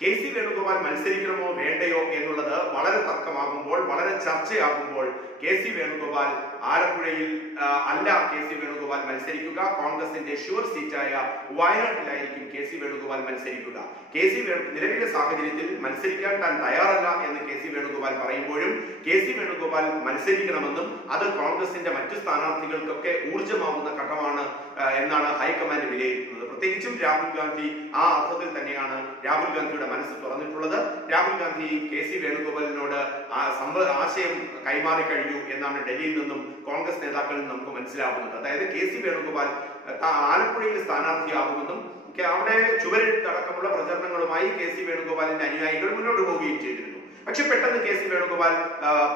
K C Venugopal മത്സരിക്കണമോ വേണ്ടയോ എന്നുള്ളത് വളരെ തർക്കമാകുമ്പോൾ വളരെ ചർച്ചയാകുമ്പോൾ കെ സി വേണുഗോപാൽ ആലപ്പുഴയിൽ അല്ല കെ സി വേണുഗോപാൽ മത്സരിക്കുക. കോൺഗ്രസിന്റെ ഷുവർ സീറ്റായ വയനാട്ടിലായിരിക്കും കെ സി വേണുഗോപാൽ മത്സരിക്കുക. കെ സി വേണു നിലവിലെ സാഹചര്യത്തിൽ മത്സരിക്കാൻ താൻ തയ്യാറല്ല എന്ന് കെ സി വേണുഗോപാൽ പറയുമ്പോഴും കെ സി വേണുഗോപാൽ മത്സരിക്കണമെന്നും അത് കോൺഗ്രസിന്റെ മറ്റു സ്ഥാനാർത്ഥികൾക്കൊക്കെ ഊർജമാവുന്ന ഘട്ടമാണ് എന്നാണ് ഹൈക്കമാൻഡ് വിലയിരുത്തുന്നത്. പ്രത്യേകിച്ചും രാഹുൽ ഗാന്ധി ആ അർത്ഥത്തിൽ തന്നെയാണ് രാഹുൽ ഗാന്ധിയുടെ മനസ്സ് തുറന്നിട്ടുള്ളത് രാഹുൽ ഗാന്ധി കെ സി വേണുഗോപാലിനോട് ആശയം കൈമാറി കഴിഞ്ഞു എന്നാണ് ഡൽഹിയിൽ നിന്നും കോൺഗ്രസ് നേതാക്കളിൽ നിന്നും നമുക്ക് മനസ്സിലാവുന്നത്. അതായത് കെ സി വേണുഗോപാൽ ആലപ്പുഴയിൽ സ്ഥാനാർത്ഥിയാകുമെന്നും അവിടെ ചുവരെഴുത്തടക്കമുള്ള പ്രചരണങ്ങളുമായി കെ സി വേണുഗോപാലിന്റെ അനുയായികൾ മുന്നോട്ട് പോവുകയും ചെയ്തിരുന്നു. പക്ഷെ പെട്ടെന്ന് കെ സി വേണുഗോപാൽ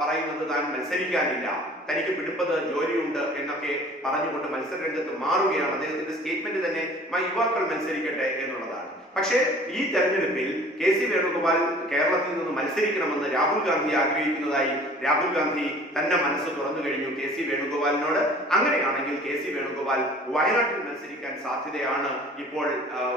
പറയുന്നത് താൻ മത്സരിക്കാനില്ല. തനിക്ക് പിടിപ്പത് ജോലിയുണ്ട് എന്നൊക്കെ പറഞ്ഞുകൊണ്ട് മത്സര രംഗത്ത് മാറുകയാണ്. അദ്ദേഹത്തിന്റെ സ്റ്റേറ്റ്മെന്റ് തന്നെ "മ യുവാക്കൾ മത്സരിക്കട്ടെ എന്നുള്ളതാണ്. പക്ഷേ ഈ തെരഞ്ഞെടുപ്പിൽ കെ വേണുഗോപാൽ കേരളത്തിൽ നിന്ന് മത്സരിക്കണമെന്ന് രാഹുൽ ഗാന്ധി ആഗ്രഹിക്കുന്നതായി രാഹുൽ ഗാന്ധി തന്റെ മനസ്സ് തുറന്നു കഴിഞ്ഞു കെ സി വേണുഗോപാലിനോട്. അങ്ങനെയാണെങ്കിൽ കെ സി വേണുഗോപാൽ വയനാട്ടിൽ മത്സരിക്കാൻ സാധ്യതയാണ് ഇപ്പോൾ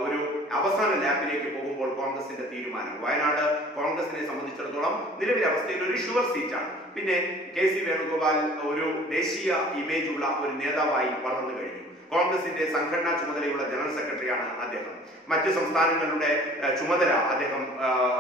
ഒരു അവസാന ലാപ്പിലേക്ക് പോകുമ്പോൾ കോൺഗ്രസിന്റെ തീരുമാനം. വയനാട് കോൺഗ്രസിനെ സംബന്ധിച്ചിടത്തോളം നിലവിലെ അവസ്ഥയിൽ ഒരു ഷുവർ സീറ്റാണ്. പിന്നെ കെ സി വേണുഗോപാൽ ഒരു ദേശീയ ഇമേജ് ഉള്ള ഒരു നേതാവായി വളർന്നു കഴിഞ്ഞു. കോൺഗ്രസിന്റെ സംഘടനാ ചുമതലയുള്ള ജനറൽ സെക്രട്ടറിയാണ് അദ്ദേഹം. മറ്റു സംസ്ഥാനങ്ങളുടെ ചുമതല അദ്ദേഹം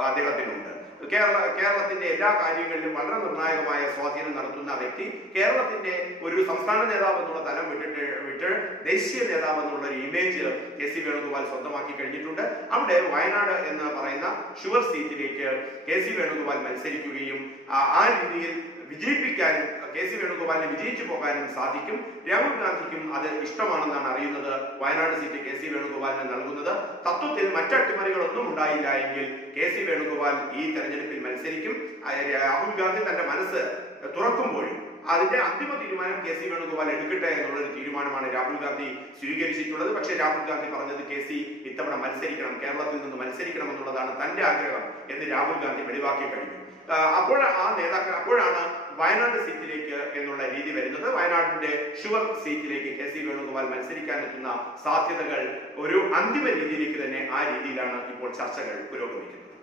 അദ്ദേഹത്തിനുണ്ട്. കേരള കേരളത്തിന്റെ എല്ലാ കാര്യങ്ങളിലും വളരെ നിർണായകമായ സ്വാധീനം നടത്തുന്ന വ്യക്തി കേരളത്തിന്റെ ഒരു സംസ്ഥാന നേതാവ് എന്നുള്ള തലം വിട്ടിട്ട് വിട്ട് ദേശീയ നേതാവ് എന്നുള്ള ഒരു ഇമേജ് കെ സി വേണുഗോപാൽ സ്വന്തമാക്കി കഴിഞ്ഞിട്ടുണ്ട്. അവിടെ വയനാട് എന്ന് പറയുന്ന ഷുവർ സീറ്റിലേക്ക് കെ സി വേണുഗോപാൽ മത്സരിക്കുകയും ആ രീതിയിൽ വിജയിപ്പിക്കാനും കെ സി വേണുഗോപാലിനെ വിജയിച്ചു പോകാനും സാധിക്കും. രാഹുൽ ഗാന്ധിക്കും അത് ഇഷ്ടമാണെന്നാണ് അറിയുന്നത്. വയനാട് സീറ്റ് കെ സി വേണുഗോപാലിന് നൽകുന്നത്. തത്വത്തിൽ മറ്റു അട്ടിമറികളൊന്നും ഉണ്ടായില്ല എങ്കിൽ കെ സി വേണുഗോപാൽ ഈ തെരഞ്ഞെടുപ്പിൽ മത്സരിക്കും. രാഹുൽ ഗാന്ധി തന്റെ മനസ്സ് തുറക്കുമ്പോൾ അതിന്റെ അന്തിമ തീരുമാനം കെ സി വേണുഗോപാൽ എടുക്കട്ടെ എന്നുള്ള ഒരു തീരുമാനമാണ് രാഹുൽ ഗാന്ധി സ്വീകരിച്ചിട്ടുള്ളത്. പക്ഷേ രാഹുൽ ഗാന്ധി പറഞ്ഞത് കെ സി ഇത്തവണ മത്സരിക്കണം കേരളത്തിൽ നിന്ന് മത്സരിക്കണം എന്നുള്ളതാണ് തന്റെ ആഗ്രഹം എന്ന് രാഹുൽ ഗാന്ധി വെളിവാക്കി കഴിഞ്ഞു. അപ്പോൾ ആ നേതാക്കൾ അപ്പോഴാണ് വയനാട് സീറ്റിലേക്ക് എന്നുള്ള രീതി വരുന്നത്. വയനാടിന്റെ ഷുവർ സീറ്റിലേക്ക് കെ സി വേണുഗോപാൽ മത്സരിക്കാൻ എത്തുന്ന സാധ്യതകൾ ഒരു അന്തിമ രീതിയിലേക്ക് തന്നെ ആ രീതിയിലാണ് ഇപ്പോൾ ചർച്ചകൾ പുരോഗമിക്കുന്നത്.